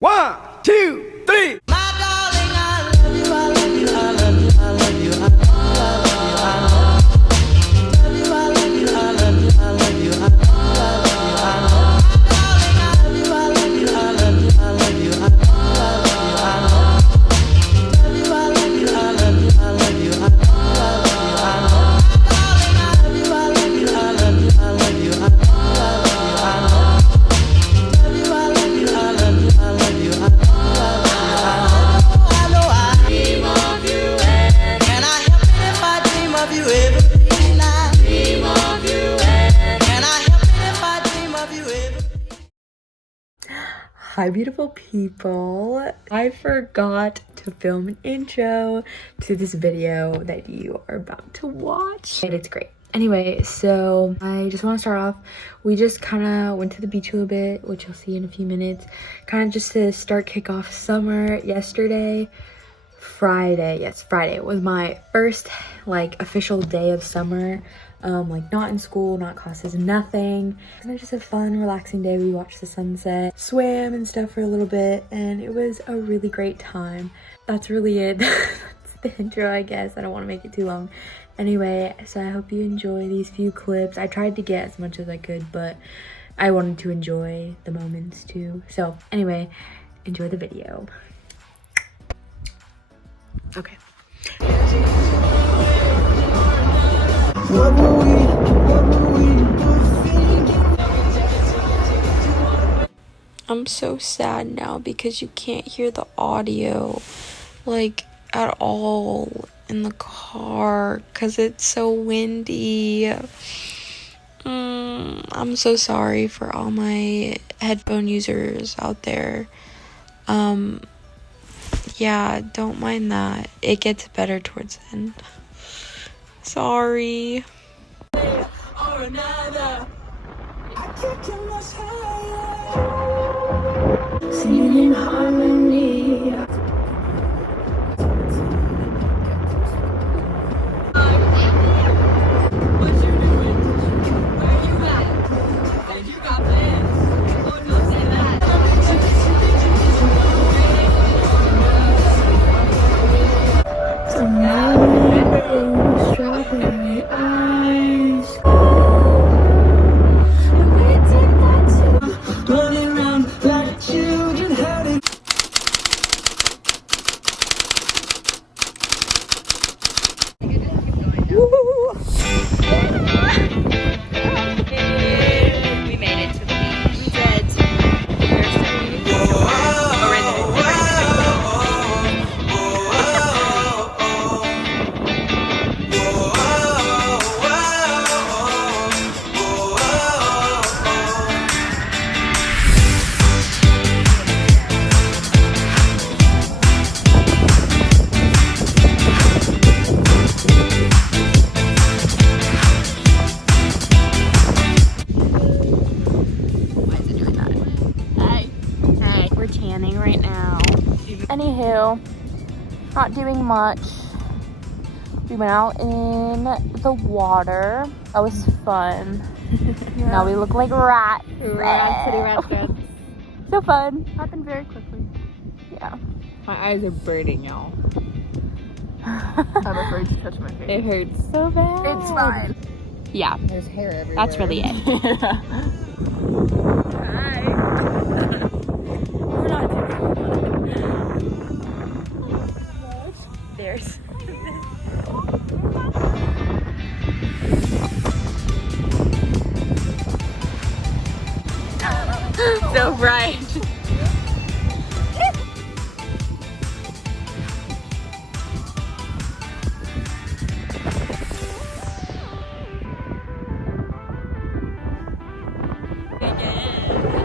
1, 2, 3. Hi beautiful people, I forgot to film an intro to this video that you are about to watch and it's great. Anyway, so I just want to start off, we just kind of went to the beach a little bit, which you'll see in a few minutes, kind of just to start kick off summer. Yesterday, Friday was my first like official day of summer, like not in school, not classes, nothing. It was just a fun, relaxing day. We watched the sunset, swam and stuff for a little bit, and it was a really great time. That's really it. That's the intro, I guess. I don't want to make it too long. Anyway, so I hope you enjoy these few clips. I tried to get as much as I could, but I wanted to enjoy the moments too. So anyway, enjoy the video. Okay. I'm so sad now because you can't hear the audio like at all in the car because it's so windy. I'm so sorry for all my headphone users out there. Yeah, don't mind that. It gets better towards the end. Sorry. Singing in harmony. Strawberry ice. Running around like children, how they we made it to the beach. We did. There's tanning right now. Anywho, not doing much. We went out in the water. That was fun. Yeah. Now we look like rats. City rats. So fun. Happened very quickly. Yeah. My eyes are burning, y'all. I'm afraid to touch my face. It hurts so bad. It's fine. Yeah. There's hair everywhere. That's really it. Hi. We're not doing There's. So bright.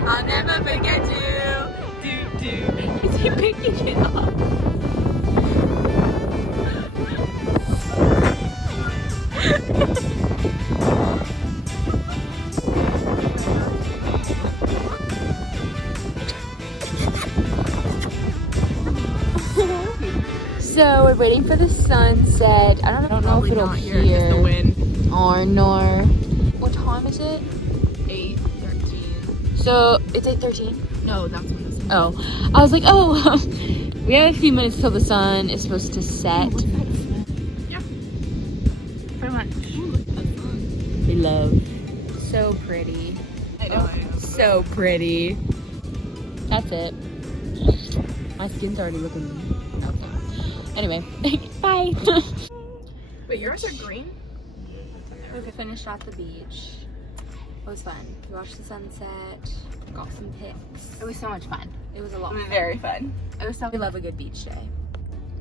I'll never forget you. Is he picking it up? So we're waiting for the sunset. I don't know if it'll hear. The wind. Or nor. What time is it? 8:13. So it's 8:13. No, that's when the Oh, I was like, oh, we have a few minutes till the sun is supposed to set. Yeah. Pretty much. We love. So pretty. I know. So pretty. That's it. My skin's already looking. Okay. Anyway, bye. Wait, yours are green? We finished at the beach. It was fun. We watched the sunset. Got some pics. It was so much fun. It was a lot. It was very fun. It was so We love a good beach day.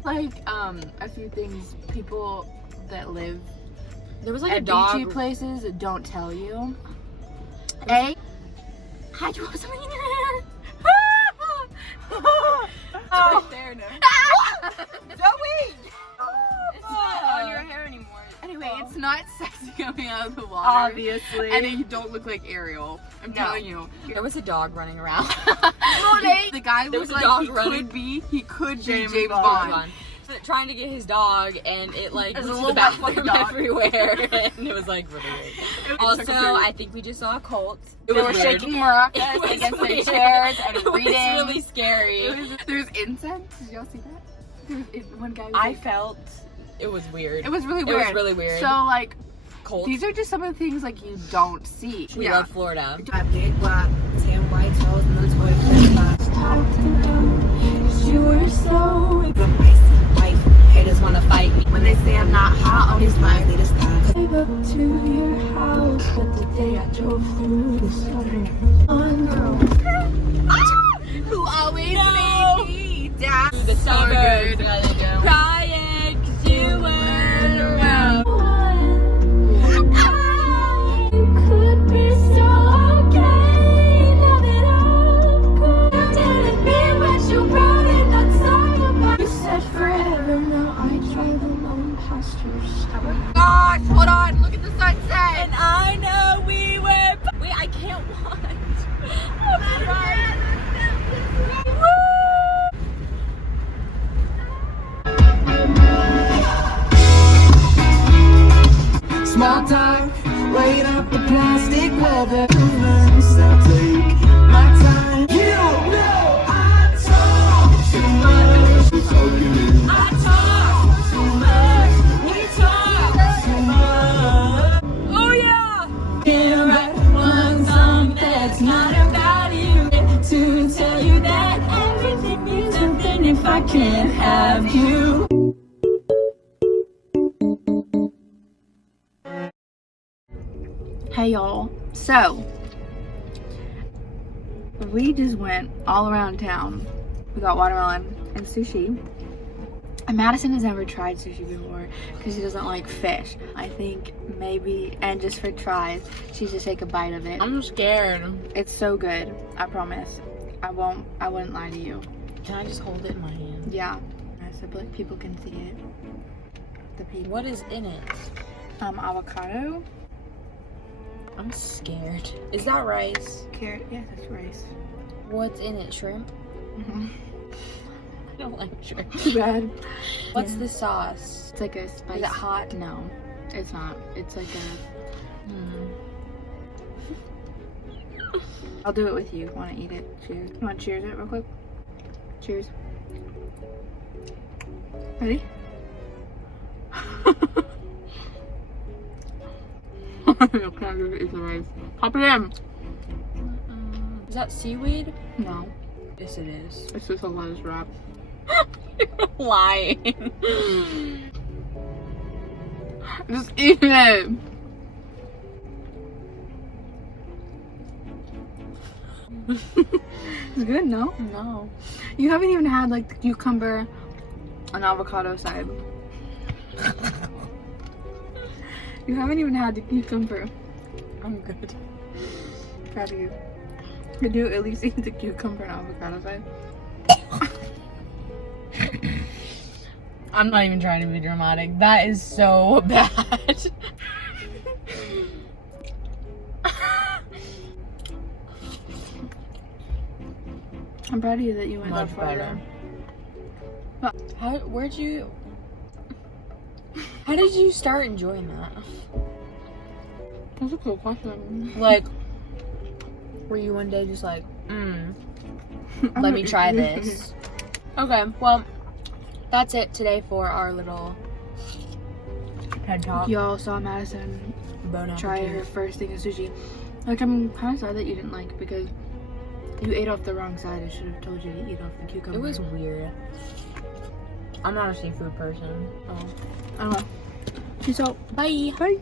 like a few things people that live There was like at a dog. beachy places that don't tell you. A, I dropped something in your hair. It's right there now. Zoe! It's not on your hair anymore. Anyway, it's not sexy coming out of the water. Obviously. And then you don't look like Ariel. I'm telling you. There was a dog running around. The guy There was was a like, dog he running. could be James Bond. So trying to get his dog, and it like There's a went to little the bathroom dog. everywhere, and it was like really weird. Also, I think we just saw a cult. They were weird. shaking maracas It was against weird. their chairs and It was reading. really scary. There's incense. Did y'all see that? One guy was I like, felt it was weird. it was really It weird. was really weird. So like, Cult. these are just some of the things like you don't see. We love Florida. I big guap, 10 white toes, no toy flip flops. Talk to them, 'cause you were so icy wife. Haters wanna fight me when they say I'm not hot on his mind. They just stop. Drive up to your house, but the day I drove through the southern one girl. Who always made me down. The suburbs, good. crying 'cause you weren't around. I could be so okay now that I'm good. Didn't mean what you wrote in that song about. You said forever, now I drive alone past your store. Gosh, hold on. Look at the sunset. And I know we were. Wait, I can't watch. Oh my God. Small talk, wait up the plastic weather. I'll take my time. You know I talk too much. I talk too much. We talk too much. Oh yeah. Can't write one song that's not about you. To tell you that everything means something if I can't have you. Hey y'all. So we just went all around town. We got watermelon and sushi. And Madison has never tried sushi before because she doesn't like fish. I think maybe, and just for tries, she should take a bite of it. I'm scared. It's so good. I promise. I wouldn't lie to you. Can I just hold it in my hand? Yeah. So like people can see it. The people. What is in it? Avocado, I'm scared. Is that rice? carrot. Yeah, that's rice. What's in it? Shrimp? Mm-hmm. I don't like shrimp. Too bad. What's Yeah. the sauce? It's like a spice. Is it hot? No, it's not. It's like a. I'll do it with you. Want to eat it? Cheers. You want to cheers it real quick? Cheers. Ready? Pop it in. Is that seaweed? No, Yes, it is. it's just a lettuce wrap. Lying. Just eat it. It's good, no? No. You haven't even had like the cucumber and avocado side. You haven't even had the cucumber. I'm good. Proud of you. Could you at least eat the cucumber and avocado side? I'm not even trying to be dramatic. That is so bad. I'm proud of you that you went Much that far. better. How did you start enjoying that? That's a cool question. Like, were you one day just like, Let me try this. Okay, well, that's it today for our little TED Talk. Y'all saw Madison Bon try appetit. her first thing of sushi. Like, I'm kind of sad that you didn't like, because you ate off the wrong side. I should have told you to eat off the cucumber. It was weird. I'm not a seafood person. I don't know. Peace out. Bye. Bye.